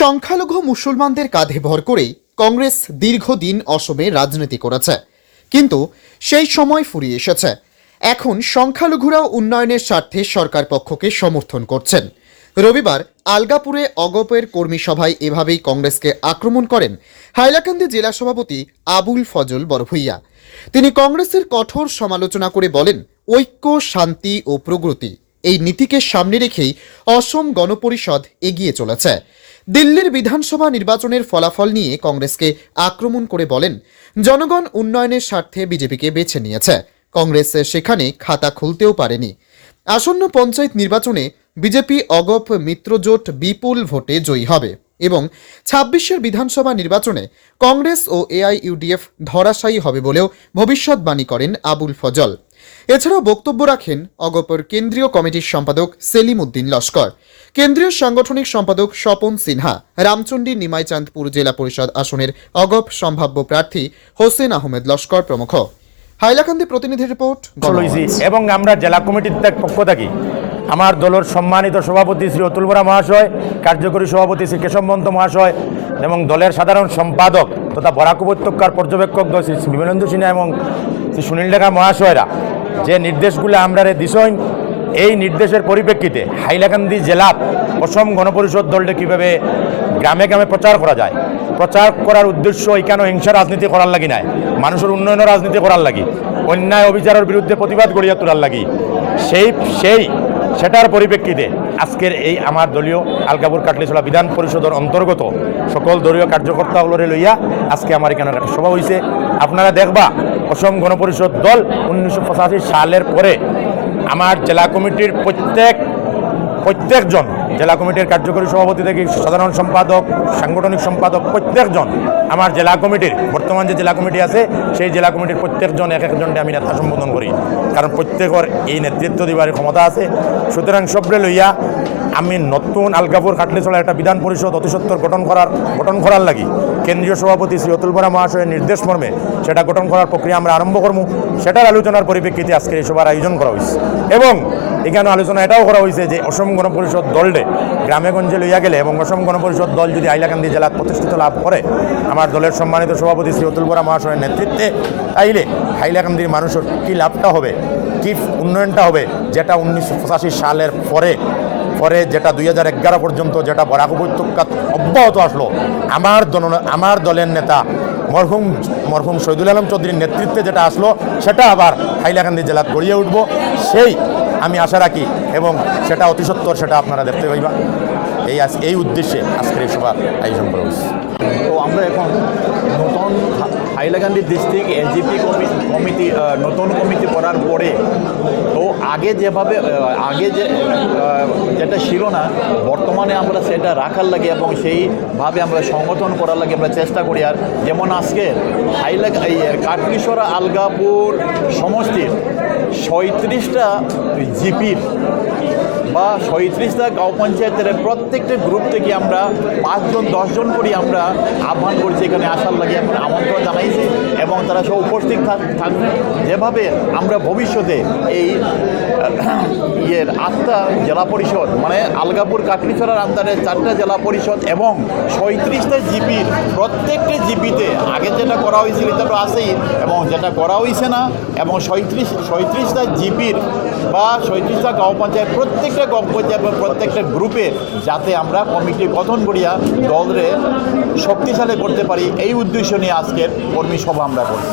সংখ্যালঘু মুসলমানদের কাঁধে ভর করে কংগ্রেস দীর্ঘদিন অসমে রাজনীতি করেছে। কিন্তু সেই সময় ফুরিয়ে এসেছে। এখন সংখ্যালঘুরাও উন্নয়নের স্বার্থে সরকার পক্ষকে সমর্থন করছেন। রবিবার আলগাপুরে অগপের কর্মী সভায় এভাবেই কংগ্রেসকে আক্রমণ করেন হাইলাকান্দি জেলা সভাপতি আবুল ফজল বরভুইয়া তিনি কংগ্রেসের কঠোর সমালোচনা করে বলেন, ঐক্য, শান্তি ও প্রগতি এই নীতিকে সামনে রেখেই অসম গণপরিষদ এগিয়ে চলেছে। দিল্লির বিধানসভা নির্বাচনের ফলাফল নিয়ে কংগ্রেসকে আক্রমণ করে বলেন, জনগণ উন্নয়নের স্বার্থে বিজেপিকে বেছে নিয়েছে। কংগ্রেস সেখানে খাতা খুলতেও পারেনি। আসন্ন পঞ্চায়েত নির্বাচনে বিজেপি অগপ মিত্রজোট বিপুল ভোটে জয়ী হবে এবং ছাব্বিশের বিধানসভা নির্বাচনে কংগ্রেস ও এআইইউডিএফ ধরাশায়ী হবে বলেও ভবিষ্যৎবাণী করেন আবুল ফজল। এছাড়াও বক্তব্য রাখেন অগপর কেন্দ্রীয় কমিটির সম্পাদক সেলিম উদ্দিন লস্কর। কেন্দ্রীয় সাংগঠনিক সম্পাদক স্বপন সিনহা রামচন্ডী নিমাইচাঁদপুর জেলা পরিষদ আসনের অগপ সম্ভাব্য প্রার্থী হোসেন আহমেদ লস্কর প্রমুখ। হাইলাকান্দি প্রতিনিধি রিপোর্ট এবং আমরা জেলা কমিটির পক্ষ থাকি। আমার দলের সম্মানিত সভাপতি শ্রী অতুল বরা মহাশয় কার্যকরী সভাপতি শ্রী কেশব মন্ত মহাশয় এবং দলের সাধারণ সম্পাদক তথা বরাক উপত্যকার পর্যবেক্ষক শ্রী বিমলেন্দু সিনহা এবং শ্রী সুনীল ডেকা মহাশয়রা। যে নির্দেশগুলো আমরা দিছইন এই নির্দেশের পরিপ্রেক্ষিতে হাইলাকান্দি জেলার অসম গণপরিষদ দলটা কীভাবে গ্রামে গ্রামে প্রচার করা যায়, প্রচার করার উদ্দেশ্য এখানে হিংসা রাজনীতি করার লাগি নাই, মানুষের উন্নয়নের রাজনীতি করার লাগি, অন্যায় অবিচারের বিরুদ্ধে প্রতিবাদ গড়িয়া তোলার লাগি, সেই সেই, সেটার পরিপ্রেক্ষিতে আজকের এই আমার দলীয় আলকাপুর কাটলিছড়া বিধান পরিষদের অন্তর্গত সকল দলীয় কার্যকর্তাগুলোরে লইয়া আজকে আমার এখানে একটা সভা হয়েছে আপনারা দেখবা অসম গণপরিষদ দল উনিশশো পঁচাশি সালের পরে আমার জেলা কমিটির প্রত্যেক প্রত্যেকজন জেলা কমিটির কার্যকরী সভাপতি থেকে সাধারণ সম্পাদক, সাংগঠনিক সম্পাদক, প্রত্যেকজন আমার জেলা কমিটির, বর্তমান যে জেলা কমিটি আছে, সেই জেলা কমিটির প্রত্যেকজন এক একজনকে আমি নেতা সম্বোধন করি। কারণ প্রত্যেকের এই নেতৃত্ব দিবার ক্ষমতা আছে। সুতরাং সবরে লইয়া আমি নতুন আলগাপুর কাটলিছড়া একটা বিধান পরিষদ অতিসত্বর গঠন করার গঠন করার লাগি। কেন্দ্রীয় সভাপতি শ্রী অতুল বরা মহাশয়ের নির্দেশ মর্মে সেটা গঠন করার প্রক্রিয়া আমরা আরম্ভ করব সেটার আলোচনার পরিপ্রেক্ষিতে আজকে এই সভার আয়োজন করা হয়েছে এবং এখানে আলোচনা এটাও করা হয়েছে যে অসম গণপরিষদ দলটে গ্রামে গঞ্জে লইয়া গেলে এবং অসম গণপরিষদ দল যদি হাইলাকান্দি জেলার প্রতিষ্ঠিত লাভ করে, আমার দলের সম্মানিত সভাপতি শ্রী অতুল বরা মহাশয়ের নেতৃত্বে, তাইলে হাইলাকান্দির মানুষের কী লাভটা হবে? কী উন্নয়নটা হবে? যেটা উনিশশো পঁচাশি সালের পরে পরে যেটা দুই হাজার এগারো পর্যন্ত যেটা বরাক উপত্যকা অব্যাহত আসলো, আমার দল, আমার দলের নেতা মরহুম মরহুম শহীদুল আলম চৌধুরীর নেতৃত্বে যেটা আসলো, সেটা আবার হাইলাকান্দি জেলাত গড়িয়ে উঠব। সেই আমি আশা রাখি এবং সেটা অতি সত্বর সেটা আপনারা দেখতে পাইবা। এই এই উদ্দেশ্যে আজকের এই সভার আয়োজন করা হয়েছে। তো আমরা এখন নতুন Hailakandi district N G P committee নতুন কমিটি করার পরে তো আগে যেভাবে আগে যে ছিল না, বর্তমানে আমরা সেটা রাখার লাগে এবং সেইভাবে আমরা সংগঠন করার লাগে আমরা চেষ্টা করি। আর যেমন আজকে হাইলাক কাটলিসরা আলগাপুর সমষ্টির সৈত্রিশটা জিপির বা সৈত্রিশটা গাঁও পঞ্চায়েতের প্রত্যেকটা গ্রুপ থেকে আমরা পাঁচজন, দশজন করে আমরা আহ্বান করছি এখানে আসার লাগে এখন আমন্ত্রণ জানাইছি এবং তারা সব উপস্থিত থাক- থাকবেন যেভাবে আমরা ভবিষ্যতে এই ইয়ের আটটা জেলা পরিষদ মানে আলগাপুর কাটলিছড়ার আন্দারে চারটা জেলা পরিষদ এবং সৈত্রিশটা জিপির প্রত্যেকটা জিপিতে আগে যেটা করা হয়েছিল এটা তো আছেই এবং যেটা করা হয়েছে না, এবং সৈত্রিশ সৈত্রিশটা জিপির বা সৈত্রিশটা গাঁও পঞ্চায়েত, প্রত্যেকটা গাঁও পঞ্চায়েত প্রত্যেকটা গ্রুপে যাতে আমরা কমিটি গঠন করিয়া দলরে শক্তিশালী করতে পারি, এই উদ্দেশ্য নিয়ে আজকের কর্মী সভা আমরা করি